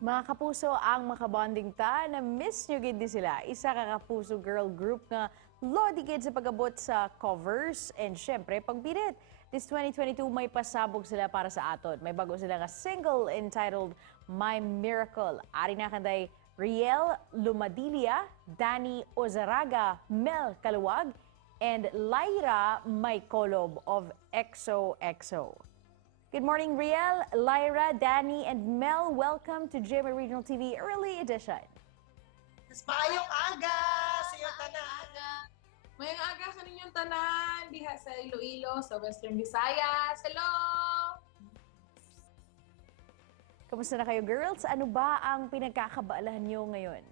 Mga kapuso, ang makabonding ta na miss nyo gid sila. Isa ka kapuso girl group nga lodi gid sa pag-abot sa covers and syempre pagbirit. This 2022 may pasabog sila para sa aton. May bago sila nga single entitled My Miracle. Ari na kanday Riel Lumadilia, Danny Ozaraga, Mel Kaluwag, and Lyra Maykolob of XOXO. Good morning, Riel, Lyra, Danny, and Mel. Welcome to GMA Regional TV Early Edition. Mas maayong aga sa iyo tanan. Mayang aga sa ninyong tanan, diha sa Iloilo, sa Western Visayas. Hello! Kamusta na kayo, girls? Ano ba ang pinagkakabaalahan nyo ngayon?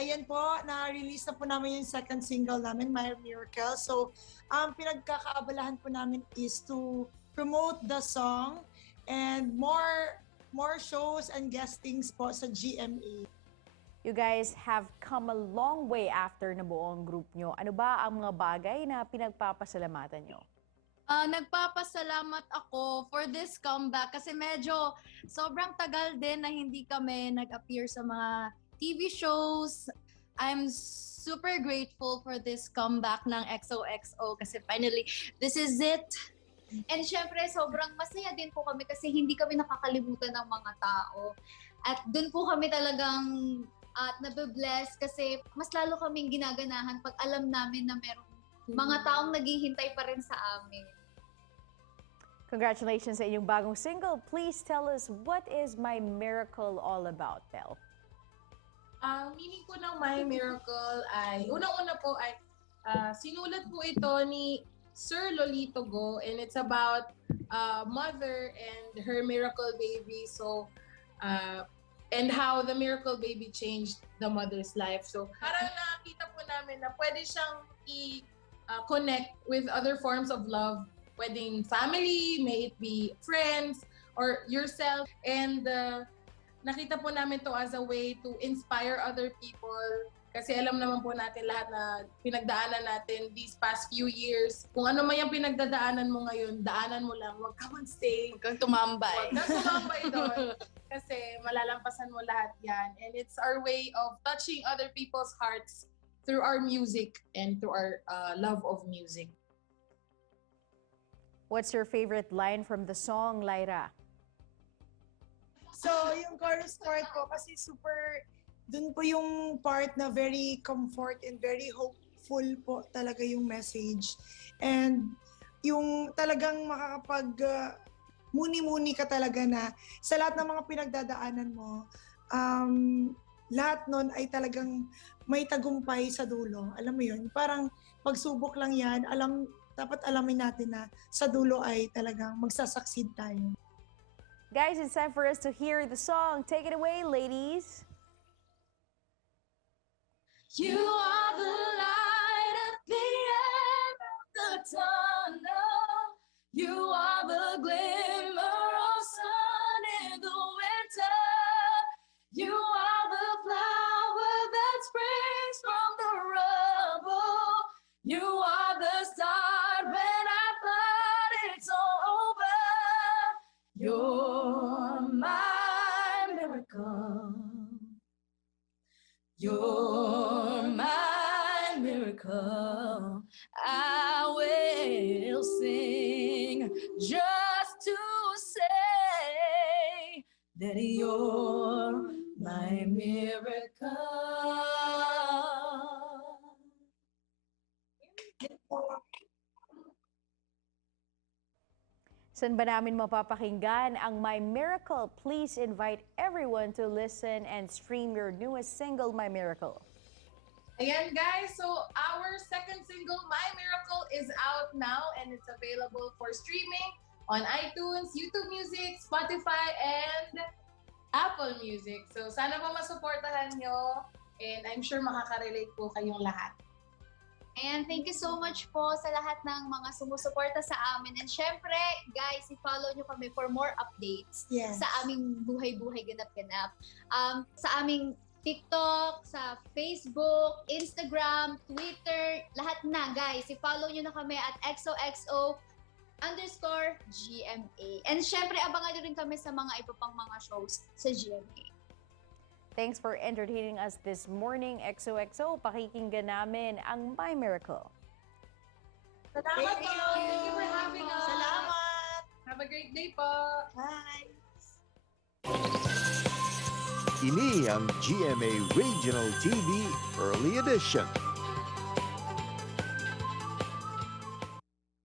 Ayan po, na-release na po namin yung second single namin, My Miracle. So, pinagkakaabalahan po namin is to promote the song and more shows and guestings po sa GMA. You guys have come a long way after na buong group nyo. Ano ba ang mga bagay na pinagpapasalamatan nyo? Nagpapasalamat ako for this comeback kasi medyo sobrang tagal din na hindi kami nag-appear sa mga TV shows. I'm super grateful for this comeback ng XOXO kasi finally, this is it. And syempre, sobrang masaya din po kami kasi hindi kami nakakalimutan ng mga tao. At dun po kami talagang nabe-bless kasi mas lalo kaming ginaganahan pag alam namin na merong mga taong naghihintay pa rin sa amin. Congratulations sa inyong bagong single. Please tell us, what is My Miracle all about, Mel? Ang meaning po ng My Miracle ay, unang-una po ay sinulat po ito ni Sir Lolito Go, and it's about mother and her miracle baby. So, and how the miracle baby changed the mother's life. So, parang nakita po namin na pwede siyang i-connect with other forms of love. Pwedeng family, may it be friends, or yourself. And nakita po namin to as a way to inspire other people. Kasi alam naman po natin lahat na pinagdaanan natin these past few years. Kung ano man yung pinagdadaanan mo ngayon, daanan mo lang. Huwag ka mag-stay. Huwag kang tumambay. Huwag kang tumambay doon. Kasi malalampasan mo lahat yan. And it's our way of touching other people's hearts through our music and through our love of music. What's your favorite line from the song, Lyra? So, yung chorus part po, kasi super, dun po yung part na very comfort and very hopeful po talaga yung message. And yung talagang makakapag muni-muni ka talaga na sa lahat ng mga pinagdadaanan mo, lahat nun ay talagang may tagumpay sa dulo. Alam mo yun? Parang pagsubok lang yan, dapat alamin natin na sa dulo ay talagang magsasucceed tayo. Guys, it's time for us to hear the song. Take it away, ladies. You are the light at the end of the tunnel. You are the glimmer of sun in the winter. You are the flower that springs from the rubble. You are the start when I thought it's all over. You're my miracle. You're my miracle. I will sing just to say that you're my miracle. Saan ba namin mapapakinggan ang My Miracle? Please invite everyone to listen and stream your newest single, My Miracle. Ayan guys, so our second single, My Miracle, is out now and it's available for streaming on iTunes, YouTube Music, Spotify, and Apple Music. So sana po masuportahan nyo and I'm sure makaka-relate po kayong lahat. And thank you so much po sa lahat ng mga sumusuporta sa amin. And syempre, guys, i-follow nyo kami for more updates sa aming buhay-buhay ganap-ganap. Sa aming TikTok, sa Facebook, Instagram, Twitter, lahat na guys. I-follow nyo na kami at XOXO _GMA. And syempre, abangan nyo rin kami sa mga iba pang mga shows sa GMA. Thanks for entertaining us this morning, XOXO. Pakikinggan namin ang My Miracle. Salamat po. Thank you for having us. Salamat! Have a great day po. Bye! Ini ang GMA Regional TV Early Edition.